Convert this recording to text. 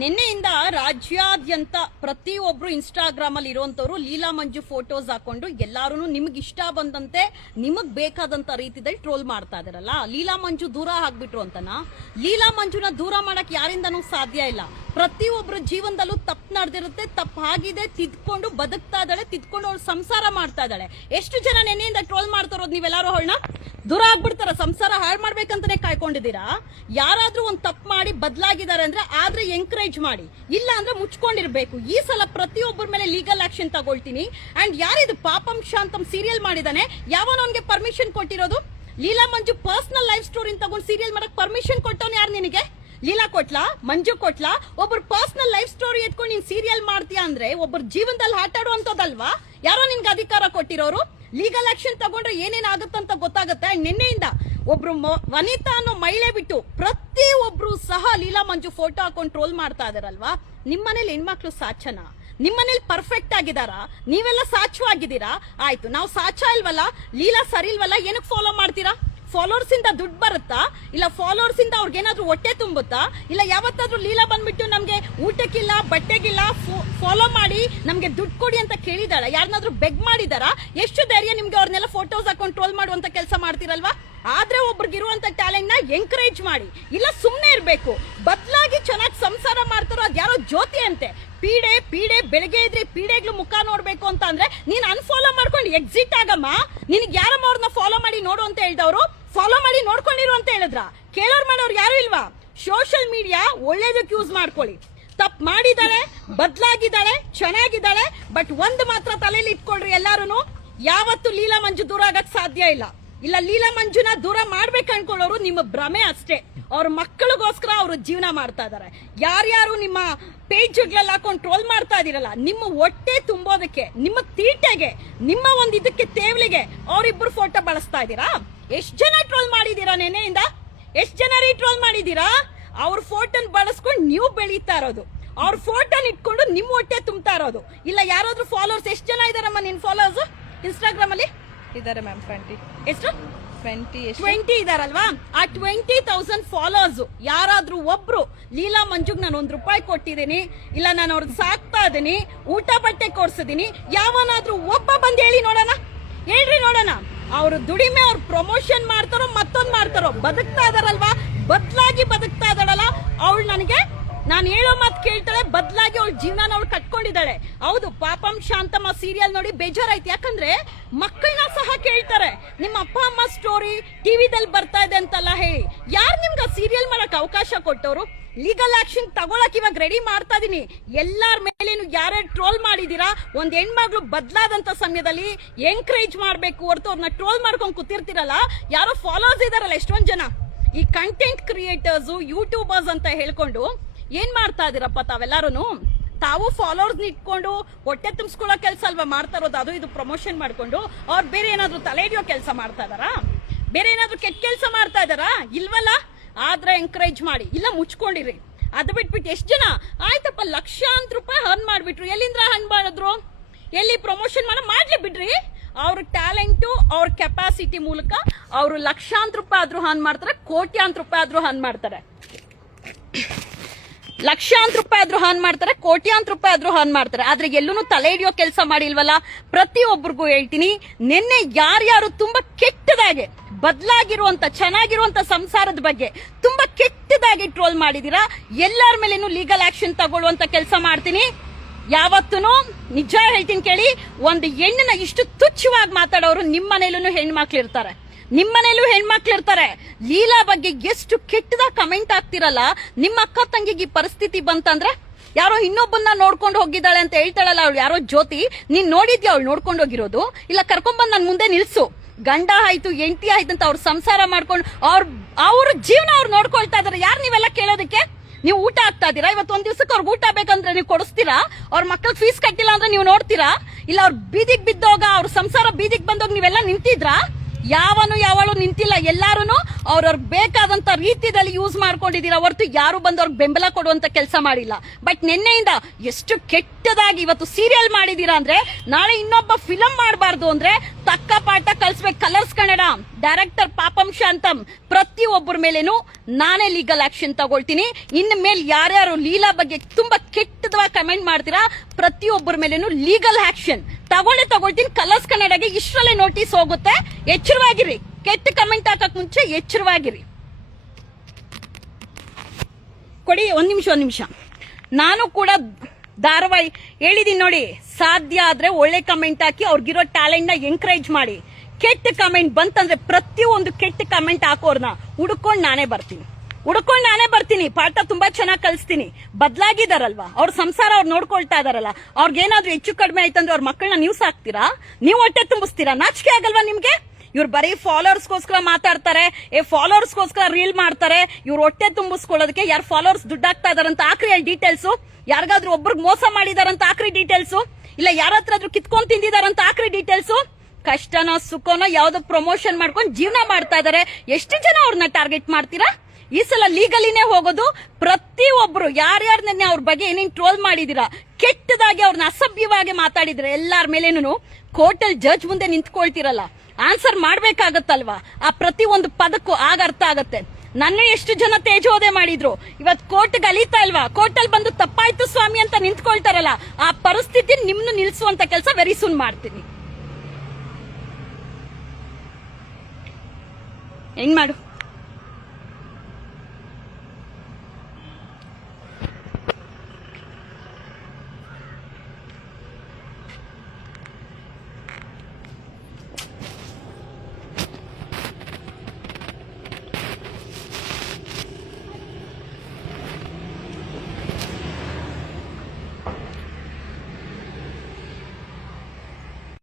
ನಿನ್ನೆಯಿಂದ ರಾಜ್ಯಾದ್ಯಂತ ಪ್ರತಿಯೊಬ್ರು ಇನ್ಸ್ಟಾಗ್ರಾಮ್ ಅಲ್ಲಿ ಇರುವಂತವ್ರು ಲೀಲಾ ಮಂಜು ಫೋಟೋಸ್ ಹಾಕೊಂಡು ಎಲ್ಲಾರು ನಿಮ್ಗೆ ಇಷ್ಟ ಬಂದಂತೆ ನಿಮಗ್ ಬೇಕಾದಂತ ರೀತಿಯಲ್ಲಿ ಟ್ರೋಲ್ ಮಾಡ್ತಾ ಇದಾರಲ್ಲ. ಲೀಲಾ ಮಂಜು ದೂರ ಆಗ್ಬಿಟ್ರು ಅಂತನಾ? ಲೀಲಾ ಮಂಜುನ ದೂರ ಮಾಡಕ್ ಯಾರಿಂದನೂ ಸಾಧ್ಯ ಇಲ್ಲ. ಪ್ರತಿಯೊಬ್ಬರ ಜೀವನದಲ್ಲೂ ತಪ್ಪು ನಡೆದಿರುತ್ತೆ, ತಪ್ಪು ಆಗಿದೆ, ತಿದ್ಕೊಂಡು ಬದುಕ್ತಾ ಇದ್ದಾಳೆ, ತಿದ್ಕೊಂಡು ಅವಳು ಸಂಸಾರ ಮಾಡ್ತಾ ಇದ್ದಾಳೆ. ಎಷ್ಟು ಜನ ನೆನ್ನೆಯಿಂದ ಟ್ರೋಲ್ ಮಾಡ್ತಾರೋದು ನೀವೆಲ್ಲಾರು ಅವಳನ್ನ ದೂರ ಆಗ್ಬಿಡ್ತಾರ? ಸಂಸಾರ ಹಾಳು ಮಾಡ್ಬೇಕಂತಾನೆ ಕಾಯ್ಕೊಂಡಿದ್ದೀರಾ? ಯಾರಾದ್ರೂ ಒಂದ್ ತಪ್ಪು ಮಾಡಿ ಬದಲಾಗಿದ್ದಾರೆ ಅಂದ್ರೆ ಆದ್ರೆ ಎಂಕರೇಜ್ ಮಾಡಿ, ಇಲ್ಲ ಅಂದ್ರೆ ಮುಚ್ಕೊಂಡಿರ್ಬೇಕು. ಈ ಸಲ ಪ್ರತಿಯೊಬ್ಬರ ಮೇಲೆ ಲೀಗಲ್ ಆಕ್ಷನ್ ತಗೊಳ್ತೀನಿ. ಅಂಡ್ ಯಾರಿದು ಪಾಪಂ ಶಾಂತಂ ಸೀರಿಯಲ್ ಮಾಡಿದಾನೆ, ಯಾವನವನ್ಗೆ ಪರ್ಮಿಷನ್ ಕೊಟ್ಟಿರೋದು? ಲೀಲಾ ಮಂಜು ಪರ್ಸನಲ್ ಲೈಫ್ ಸ್ಟೋರಿ ತಗೊಂಡು ಸೀರಿಯಲ್ ಮಾಡಕ್ ಪರ್ಮಿಷನ್ ಕೊಟ್ಟವನು ಯಾರು ನಿನಗೆ? ಲೀಲಾ ಕೊಟ್ಲಾ? ಮಂಜು ಕೊಟ್ಲಾ? ಒಬ್ಬರ ಪರ್ಸನಲ್ ಲೈಫ್ ಸ್ಟೋರಿ ಎತ್ಕೊಂಡು ನೀನ್ ಸೀರಿಯಲ್ ಮಾಡ್ತೀಯಾ ಅಂದ್ರೆ ಒಬ್ಬರ ಜೀವನದಲ್ಲಿ ಆಟ ಆಡುವಂತದಲ್ವಾ? ಯಾರೋ ನಿನ್ಗೆ ಅಧಿಕಾರ ಕೊಟ್ಟಿರೋರು? ಲೀಗಲ್ ಆಕ್ಷನ್ ತಗೊಂಡ್ರೆ ಏನೇನಾಗುತ್ತಂತ ಗೊತ್ತಾಗುತ್ತೆ. ನಿನ್ನೆಯಿಂದ ಒಬ್ರು ವನಿತಾ ಅನ್ನೋ ಮಹಿಳೆ ಬಿಟ್ಟು ಪ್ರತಿಯೊಬ್ರು ಸಹ ಲೀಲಾ ಮಂಜು ಫೋಟೋ ಹಾಕೊಂಡು ಟ್ರೋಲ್ ಮಾಡ್ತಾ ಇದಾರಲ್ವಾ? ನಿಮ್ಮನೇಲಿ ಹೆಣ್ಮಕ್ಳು ಸಾಚನಾ? ನಿಮ್ಮನೇಲಿ ಪರ್ಫೆಕ್ಟ್ ಆಗಿದಾರಾ? ನೀವೆಲ್ಲ ಸಾಚವಾಗಿದ್ದೀರಾ? ಆಯ್ತು, ನಾವು ಸಾಚ ಇಲ್ವಲ್ಲ, ಲೀಲಾ ಸರಿ ಇಲ್ವಲ್ಲ, ಏನಕ್ಕೆ ಫಾಲೋ ಮಾಡ್ತೀರಾ? ಫಾಲೋವರ್ಸ್ ಇಂದ ದುಡ್ಡು ಬರುತ್ತಾ? ಇಲ್ಲ ಫಾಲೋವರ್ಸ್ ಇಂದ ಅವ್ರಿಗೇನಾದ್ರೂ ಹೊಟ್ಟೆ ತುಂಬುತ್ತಾ? ಇಲ್ಲ ಯಾವತ್ತಾದ್ರೂ ಲೀಲಾ ಬಂದ್ಬಿಟ್ಟು ನಮ್ಗೆ ಊಟಕ್ಕಿಲ್ಲ ಬಟ್ಟೆಗಿಲ್ಲ ಫಾಲೋ ಮಾಡಿ ನಮ್ಗೆ ದುಡ್ಡು ಕೊಡಿ ಅಂತ ಕೇಳಿದಾಳ? ಯಾರನ್ನಾದ್ರೂ ಬೆಗ್ ಮಾಡಿದಾರ? ಎಷ್ಟು ಧೈರ್ಯ ನಿಮ್ಗೆ ಅವ್ರನ್ನೆಲ್ಲ ಫೋಟೋಸ್ ಹಾಕೊಂಡು ಟ್ರೋಲ್ ಮಾಡುವಂತ ಕೆಲಸ ಮಾಡ್ತಿರಲ್ವಾ? ಆದ್ರೆ ಒಬ್ರಿಗಿರುವಂತ ಟ್ಯಾಲೆಂಟ್ ನ ಎಂಕರೇಜ್ ಮಾಡಿ, ಇಲ್ಲ ಸುಮ್ನೆ ಇರ್ಬೇಕು. ಬದಲಾಗಿ ಚೆನ್ನಾಗಿ ಸಂಸಾರ ಮಾಡ್ತಾರೋ ಅದ್ಯಾರೋ ಜ್ಯೋತಿ ಅಂತೆ. ಪೀಡೆ ಪೀಡೆ ಬೆಳಗ್ಗೆ ಇದ್ರೆ ಪೀಡೆಗ್ಲು ಮುಖ ನೋಡ್ಬೇಕು ಅಂತ ಅಂದ್ರೆ ನೀನ್ ಅನ್ಫಾಲೋ ಮಾಡ್ಕೊಂಡು ಎಕ್ಸಿಟ್ ಆಗಮ್ಮ. ನಿನ್ಗೆ ಯಾರಮ್ಮ ಅವ್ರನ್ನ ಫಾಲೋ ಮಾಡಿ ನೋಡು ಅಂತ ಹೇಳ್ದವ್ರು? ಫಾಲೋ ಮಾಡಿ ನೋಡ್ಕೊಂಡಿರು ಅಂತ ಹೇಳಿದ್ರ? ಕೇಳೋರ್ ಮಾಡೋರು ಯಾರು ಇಲ್ವಾ? ಸೋಷಿಯಲ್ ಮೀಡಿಯಾ ಒಳ್ಳೇದಕ್ಕೆ ಯೂಸ್ ಮಾಡ್ಕೊಳ್ಳಿ. ತಪ್ಪು ಮಾಡಿದಾಳೆ, ಬದಲಾಗಿದ್ದಾಳೆ, ಚೆನ್ನಾಗಿದ್ದಾಳೆ. ಬಟ್ ಒಂದ್ ಮಾತ್ರ ತಲೆಯಲ್ಲಿ ಇಟ್ಕೊಳ್ರಿ ಎಲ್ಲಾರು, ಯಾವತ್ತು ಲೀಲಾ ಮಂಜು ದೂರ ಆಗಕ್ ಸಾಧ್ಯ ಇಲ್ಲ. ಇಲ್ಲ ಲೀಲಾ ಮಂಜುನ ದೂರ ಮಾಡ್ಬೇಕು ಅನ್ಕೊಳ್ಳೋರು ನಿಮ್ಮ ಭ್ರಮೆ ಅಷ್ಟೇ. ಅವ್ರ ಮಕ್ಕಳಿಗೋಸ್ಕರ ಅವರು ಜೀವನ ಮಾಡ್ತಾ ಇದಾರೆ. ಯಾರ್ಯಾರು ನಿಮ್ಮ ಪೇಜ್ಗಳಲ್ಲಿ ಹಾಕೊಂಡು ಟ್ರೋಲ್ ಮಾಡ್ತಾ ಇದೀರಲ್ಲ, ನಿಮ್ಮ ಹೊಟ್ಟೆ ತುಂಬೋದಕ್ಕೆ, ನಿಮ್ಮ ತೀಟೆಗೆ, ನಿಮ್ಮ ಒಂದ್ ಇದಕ್ಕೆ ತೇವಲಿಗೆ ಅವರಿಬ್ರು ಫೋಟೋ ಬಳಸ್ತಾ ಇದೀರಾ? ಎಷ್ಟ್ ಜನ ಟ್ರೋಲ್ ಮಾಡಿದೀರಾ ನೆನೆಯಿಂದ? ಎಷ್ಟ್ ಜನ ಟ್ರೋಲ್ ಮಾಡಿದೀರಾ? ಅವ್ರ ಫೋಟೋನ್ ಬಳಸ್ಕೊಂಡು ನೀವು ಬೆಳೀತಾ ಇರೋದು, ಅವ್ರ ಫೋಟೋನ್ ಇಟ್ಕೊಂಡು ನಿಮ್ ಹೊಟ್ಟೆ ತುಂಬ್ತಾ ಇರೋದು. ಇಲ್ಲ ಯಾರಾದ್ರೂ ಫಾಲೋವರ್ಸ್ ಎಷ್ಟ್ ಜನ ಇದಾರಮ್ಮ ನಿನ್ ಫಾಲೋವರ್ಸ್ ಇನ್ಸ್ಟಾಗ್ರಾಮ್ ಅಲ್ಲಿ? ಇದಾರೆ ಮ್ಯಾಮ್ 20. ಎಷ್ಟು? 20 ಇದಾರಲ್ವಾ? ಆ 20,000 ಫಾಲೋವರ್ಸ್ ಯಾರಾದ್ರೂ ಒಬ್ರು ಲೀಲಾ ಮಂಜುಗ್ ನಾನು ₹1 ಕೊಟ್ಟಿದ್ದೀನಿ, ಇಲ್ಲ ನಾನು ಅವ್ರದ್ದು ಸಾಕ್ತಾ ಇದೀನಿ, ಊಟ ಬಟ್ಟೆ ಕೊಡ್ಸಿದೀನಿ, ಯಾವನಾದ್ರೂ ಒಬ್ಬ ಬಂದ್ ಹೇಳಿ ನೋಡೋಣ, ಹೇಳ್ರಿ ನೋಡೋಣ. ಅವ್ರ ದುಡಿಮೆ ಅವ್ರ ಪ್ರಮೋಷನ್ ಮಾಡ್ತಾರೋ ಮತ್ತೊಂದ್ ಮಾಡ್ತಾರೋ, ಬದುಕ್ತಾ ಇದಾರಲ್ವಾ? ಬದಲಾಗಿ ಬದುಕ್ತಾ ಇದಾಳಲ್ಲ ಅವಳು. ನನಗೆ ನಾನು ಹೇಳೋ ಮಾತು ಕೇಳ್ತಾಳೆ, ಬದಲಾಗಿ ಅವಳ ಜೀವನ ಅವಳು ಕಟ್ಕೊಂಡಿದ್ದಾಳೆ. ಹೌದು, ಪಾಪಂ ಶಾಂತಮ್ಮ ಸೀರಿಯಲ್ ನೋಡಿ ಬೇಜಾರಾಯ್ತು. ಯಾಕಂದ್ರೆ ಮಕ್ಕಳನ್ನ ಸಹ ಕೇಳ್ತಾರೆ, ನಿಮ್ಮ ಅಪ್ಪ ಅಮ್ಮ ಸ್ಟೋರಿ ಟಿವಿದಲ್ಲಿ ಬರ್ತಾ ಇದೆ ಅಂತೆಲ್ಲ ಹೇಳಿ. ಯಾರು ನಿಮ್ಗೆ ಸೀರಿಯಲ್ ಮಾಡಕ್ ಅವಕಾಶ ಕೊಟ್ಟವರು? ಲೀಗಲ್ ಆಕ್ಷನ್ ತಗೊಳಕ್ ಇವಾಗ ರೆಡಿ ಮಾಡ್ತಾ ಇದೀನಿ. ಎಲ್ಲಾರ ಮೇಲೇನು ಯಾರ್ಯಾರು ಟ್ರೋಲ್ ಮಾಡಿದೀರಾ, ಒಂದ್ ಹೆಣ್ಮಗ್ಳು ಬದಲಾದಂತ ಸಮಯದಲ್ಲಿ ಎಂಕರೇಜ್ ಮಾಡ್ಬೇಕು ಹೊರತು ಅವ್ರನ್ನ ಟ್ರೋಲ್ ಮಾಡ್ಕೊಂಡ್ ಕೂತಿರ್ತಿರಲ್ಲ. ಯಾರೋ ಫಾಲೋವರ್ಸ್ ಇದಾರಲ್ಲ ಎಷ್ಟೊಂದ್ ಜನ, ಈ ಕಂಟೆಂಟ್ ಕ್ರಿಯೇಟರ್ಸ್ ಯೂಟ್ಯೂಬರ್ಸ್ ಅಂತ ಹೇಳ್ಕೊಂಡು ಏನ್ ಮಾಡ್ತಾ ಇದೀರಪ್ಪ ತಾವೆಲ್ಲಾರು? ತಾವು ಫಾಲೋವರ್ಸ್ ಇಟ್ಕೊಂಡು ಹೊಟ್ಟೆ ತುಂಬಿಸ್ಕೊಳ್ಳೋ ಕೆಲಸ ಅಲ್ವಾ ಮಾಡ್ತಾ ಇರೋದು? ಅದು ಇದು ಪ್ರಮೋಷನ್ ಮಾಡ್ಕೊಂಡು ಅವ್ರು ಬೇರೆ ಏನಾದ್ರು ತಲೆ ಹಿಡಿಯೋ ಕೆಲಸ ಮಾಡ್ತಾ ಇದಾರಾ? ಬೇರೆ ಏನಾದ್ರು ಕೆಟ್ಟ ಕೆಲಸ ಮಾಡ್ತಾ ಇದಾರಾ? ಇಲ್ವಲ್ಲ. ಆದ್ರೆ ಎಂಕರೇಜ್ ಮಾಡಿ, ಇಲ್ಲ ಮುಚ್ಕೊಂಡಿರಿ. ಅದು ಬಿಟ್ಬಿಟ್ಟು ಎಷ್ಟು ಜನ ಆಯ್ತಪ್ಪ ಲಕ್ಷಾಂತರ ರೂಪಾಯಿ ಹರ್ನ್ ಮಾಡ್ಬಿಟ್ರು. ಎಲ್ಲಿಂದ ಹರ್ನ್ ಮಾಡಿದ್ರು? ಎಲ್ಲಿ ಪ್ರಮೋಷನ್ ಮಾಡ್ಲಿ ಬಿಡ್ರಿ. ಅವ್ರ ಟ್ಯಾಲೆಂಟು, ಅವ್ರ ಕೆಪಾಸಿಟಿ ಮೂಲಕ ಅವರು ಲಕ್ಷಾಂತರ ರೂಪಾಯಿ ಆದ್ರೂ ಹರ್ನ್ ಮಾಡ್ತಾರೆ, ಕೋಟ್ಯಾಂತರ ರೂಪಾಯಿ ಆದ್ರೂ ಹರ್ನ್ ಮಾಡ್ತಾರೆ. ಲಕ್ಷಾಂತರ ರೂಪಾಯಿ ಆದ್ರೂ ಹರ್ನ್ ಮಾಡ್ತಾರೆ, ಕೋಟ್ಯಾಂತರ ರೂಪಾಯಿ ಆದ್ರೂ ಹರ್ನ್ ಮಾಡ್ತಾರೆ. ಆದ್ರೆ ಎಲ್ಲೂ ತಲೆ ಹಿಡಿಯೋ ಕೆಲಸ ಮಾಡಿಲ್ವಲ್ಲ. ಪ್ರತಿಯೊಬ್ಬರಿಗೂ ಹೇಳ್ತೀನಿ, ನಿನ್ನೆ ಯಾರ್ಯಾರು ತುಂಬಾ ಕೆಟ್ಟದಾಗೆ ಬದಲಾಗಿರುವಂತ ಚೆನ್ನಾಗಿರುವಂತ ಸಂಸಾರದ ಬಗ್ಗೆ ತುಂಬಾ ಕೆಟ್ಟದಾಗಿ ಟ್ರೋಲ್ ಮಾಡಿದೀರಾ, ಎಲ್ಲರ ಮೇಲೇನು ಲೀಗಲ್ ಆಕ್ಷನ್ ತಗೊಳ್ಳುವಂತ ಕೆಲಸ ಮಾಡ್ತೀನಿ. ಯಾವತ್ತೂ ನಿಜ ಹೇಳ್ತೀನಿ ಕೇಳಿ, ಒಂದು ಹೆಣ್ಣನ್ನ ಇಷ್ಟು ತುಚ್ಛವಾಗಿ ಮಾತಾಡೋರು ನಿಮ್ಮ ಮನೇಲೂ ಹೆಣ್ಮಕ್ಳು ಇರ್ತಾರೆ, ನಿಮ್ಮನೇಲೂ ಹೆಣ್ಮಕ್ಳು ಇರ್ತಾರೆ. ಲೀಲಾ ಬಗ್ಗೆ ಎಷ್ಟು ಕೆಟ್ಟದಾಗ ಕಮೆಂಟ್ ಆಗ್ತಿರಲ್ಲ. ನಿಮ್ಮ ಅಕ್ಕ ತಂಗಿಗೆ ಈ ಪರಿಸ್ಥಿತಿ ಬಂತಂದ್ರೆ ಯಾರೋ ಇನ್ನೊಬ್ಬನ್ನ ನೋಡ್ಕೊಂಡು ಹೋಗಿದ್ದಾಳೆ ಅಂತ ಹೇಳ್ತಾಳಲ್ಲ ಅವಳು, ಯಾರೋ ಜ್ಯೋತಿ, ನೀನ್ ನೋಡಿದ್ಯಾ ಅವಳು ನೋಡ್ಕೊಂಡು ಹೋಗಿರೋದು? ಇಲ್ಲ ಕರ್ಕೊಂಡ್ಬಂದ್ ನನ್ ಮುಂದೆ ನಿಲ್ಸು. ಗಂಡ ಆಯ್ತು ಹೆಂಡತಿ ಆಯ್ತು ಅಂತ ಅವ್ರ ಸಂಸಾರ ಮಾಡ್ಕೊಂಡು ಅವ್ರ ಜೀವನ ಅವ್ರು ನೋಡ್ಕೊಳ್ತಾ ಇದಾರೆ. ಯಾರು ನೀವೆಲ್ಲ ಕೇಳೋದಕ್ಕೆ? ನೀವು ಊಟ ಆಗ್ತಾ ಇದೀರಾ? ಇವತ್ತು ಒಂದ್ ದಿವಸಕ್ಕೆ ಅವ್ರಿಗೆ ಊಟ ಬೇಕಂದ್ರೆ ನೀವು ಕೊಡಿಸ್ತೀರಾ? ಅವ್ರ ಮಕ್ಕಳಿಗೆ ಫೀಸ್ ಕಟ್ಟಿಲ್ಲ ಅಂದ್ರೆ ನೀವು ನೋಡ್ತೀರಾ? ಇಲ್ಲ ಅವ್ರ ಬೀದಿಗೆ ಬಿದ್ದೋಗ, ಅವ್ರ ಸಂಸಾರ ಬೀದಿಗೆ ಬಂದೋಗ ನೀವೆಲ್ಲ ನಿಂತಿದ್ರಾ? ಯಾವಳು ನಿಂತಿಲ್ಲ. ಎಲ್ಲಾರು ಅವ್ರವ್ರಿಗೆ ಬೇಕಾದಂತ ರೀತಿಯಲ್ಲಿ ಯೂಸ್ ಮಾಡ್ಕೊಂಡಿದ್ದೀರಾ ಹೊರತು ಯಾರು ಬಂದವ್ರಿಗೆ ಬೆಂಬಲ ಕೊಡುವಂತ ಕೆಲಸ ಮಾಡಿಲ್ಲ. ಬಟ್ ನಿನ್ನೆಯಿಂದ ಎಷ್ಟು ಕೆಟ್ಟದಾಗಿ ಇವತ್ತು ಸೀರಿಯಲ್ ಮಾಡಿದೀರಾ ಅಂದ್ರೆ ನಾಳೆ ಇನ್ನೊಬ್ಬ ಫಿಲಂ ಮಾಡಬಾರ್ದು ಅಂದ್ರೆ ತಕ್ಕ ಪಾಠ ಕಲಿಸ್ಬೇಕು. ಕಲರ್ಸ್ ಕನ್ನಡ ಡೈರೆಕ್ಟರ್ ಪಾಪಂ ಶಾಂತಂ ಪ್ರತಿಯೊಬ್ಬರ ಮೇಲೇನು ನಾನೇ ಲೀಗಲ್ ಆಕ್ಷನ್ ತಗೊಳ್ತೀನಿ. ಇನ್ ಮೇಲೆ ಯಾರ್ಯಾರು ಲೀಲಾ ಬಗ್ಗೆ ತುಂಬಾ ಕೆಟ್ಟದವಾಗಿ ಕಮೆಂಟ್ ಮಾಡ್ತೀರಾ ಪ್ರತಿಯೊಬ್ಬರ ಮೇಲೇನು ಲೀಗಲ್ ಆಕ್ಷನ್ ತಗೊಳ್ತೀನಿ. ಕಲರ್ಸ್ ಕನ್ನಡಗೆ ಇಷ್ಟರಲ್ಲೇ ನೋಟಿಸ್ ಹೋಗುತ್ತೆ. ಎಚ್ಚರವಾಗಿರಿ, ಕೆಟ್ಟ ಕಮೆಂಟ್ ಹಾಕಕ್ ಮುಂಚೆ ಎಚ್ಚರವಾಗಿರಿ. ಕೊಡಿ ಒಂದ್ ನಿಮಿಷ. ನಾನು ಕೂಡ ಧಾರಾವಾಹಿ ಹೇಳಿದೀನಿ ನೋಡಿ, ಸಾಧ್ಯ ಆದ್ರೆ ಒಳ್ಳೆ ಕಮೆಂಟ್ ಹಾಕಿ ಅವ್ರಿಗಿರೋ ಟ್ಯಾಲೆಂಟ್ ನ ಎಂಕರೇಜ್ ಮಾಡಿ. ಕೆಟ್ಟ ಕಮೆಂಟ್ ಬಂತಂದ್ರೆ ಪ್ರತಿಯೊಂದು ಕೆಟ್ಟ ಕಮೆಂಟ್ ಹಾಕೋರ್ನ ಹುಡ್ಕೊಂಡ್ ನಾನೇ ಬರ್ತೀನಿ. ಪಾಠ ತುಂಬಾ ಚೆನ್ನಾಗಿ ಕಲಿಸ್ತೀನಿ. ಬದಲಾಗಿದಾರಲ್ವಾ, ಅವ್ರ ಸಂಸಾರ ಅವ್ರು ನೋಡ್ಕೊಳ್ತಾ ಇದಾರಲ್ಲ, ಅವ್ರಿಗೇನಾದ್ರೂ ಹೆಚ್ಚು ಕಡಿಮೆ ಆಯ್ತಂದ್ರೆ ಅವ್ರ ಮಕ್ಕಳನ್ನ ನೀವು ಸಾಕ್ತೀರಾ, ನೀವು ಹೊಟ್ಟೆ ತುಂಬಿಸ್ತೀರಾ? ನಾಚಿಕೆ ಆಗಲ್ವಾ ನಿಮ್ಗೆ? ಇವ್ರು ಬರೀ ಫಾಲೋವರ್ಸ್ಗೋಸ್ಕರ ಮಾತಾಡ್ತಾರೆ, ಫಾಲೋವರ್ಸ್ಗೋಸ್ಕರ ರೀಲ್ ಮಾಡ್ತಾರೆ. ಇವ್ರು ಹೊಟ್ಟೆ ತುಂಬಿಸ್ಕೊಳ್ಳೋದಕ್ಕೆ ಯಾರು ಫಾಲೋವರ್ಸ್ ದುಡ್ಡಾಗ್ತಾ ಇದಾರಂತ ಆಕ್ರಿ ಡೀಟೇಲ್ಸ್, ಯಾರಿಗಾದ್ರೂ ಒಬ್ರಿಗೆ ಮೋಸ ಮಾಡಿದಾರಂತ ಆಕ್ರಿ ಡೀಟೇಲ್ಸ್, ಇಲ್ಲ ಯಾರ ಹತ್ರ ಕಿತ್ಕೊಂಡ್ ತಿಂದಿದಾರಂತ ಆಕ್ರಿ ಡೀಟೇಲ್ಸ್. ಕಷ್ಟನೋ ಸುಖನೋ ಯಾವ್ದೋ ಪ್ರಮೋಷನ್ ಮಾಡ್ಕೊಂಡು ಜೀವನ ಮಾಡ್ತಾ ಇದಾರೆ. ಎಷ್ಟು ಜನ ಅವ್ರನ್ನ ಟಾರ್ಗೆಟ್ ಮಾಡ್ತೀರಾ? ಈ ಸಲ ಲೀಗಲಿನೇ ಹೋಗೋದು. ಪ್ರತಿಯೊಬ್ರು ಯಾರ್ಯಾರನ್ನೇ ಅವ್ರ ಬಗ್ಗೆ ಏನೇನ್ ಟ್ರೋಲ್ ಮಾಡಿದೀರಾ, ಕೆಟ್ಟದಾಗಿ ಅವ್ರನ್ನ ಅಸಭ್ಯವಾಗಿ ಮಾತಾಡಿದ್ರೆ ಎಲ್ಲಾರ ಮೇಲೇನು ಕೋರ್ಟಲ್ ಜಡ್ಜ್ ಮುಂದೆ ನಿಂತ್ಕೊಳ್ತಿರಲ್ಲ, ಆನ್ಸರ್ ಮಾಡ್ಬೇಕಾಗತ್ತಲ್ವಾ? ಆ ಪ್ರತಿ ಒಂದು ಪದಕ್ಕೂ ಆಗ ಅರ್ಥ ಆಗತ್ತೆ. ನನ್ನ ಎಷ್ಟು ಜನ ತೇಜೋದೆ ಮಾಡಿದ್ರು, ಇವತ್ ಕೋರ್ಟ್ ಅಲೀತಾ ಇಲ್ವಾ? ಕೋರ್ಟಲ್ ಬಂದು ತಪ್ಪಾಯ್ತು ಸ್ವಾಮಿ ಅಂತ ನಿಂತ್ಕೊಳ್ತಾರಲ್ಲ, ಆ ಪರಿಸ್ಥಿತಿ ನಿಮ್ನು ನಿಲ್ಸುವಂತ ಕೆಲಸ ವೆರಿ ಸೂನ್ ಮಾಡ್ತೀನಿ. ಹೆಂಗ್ ಮಾಡು.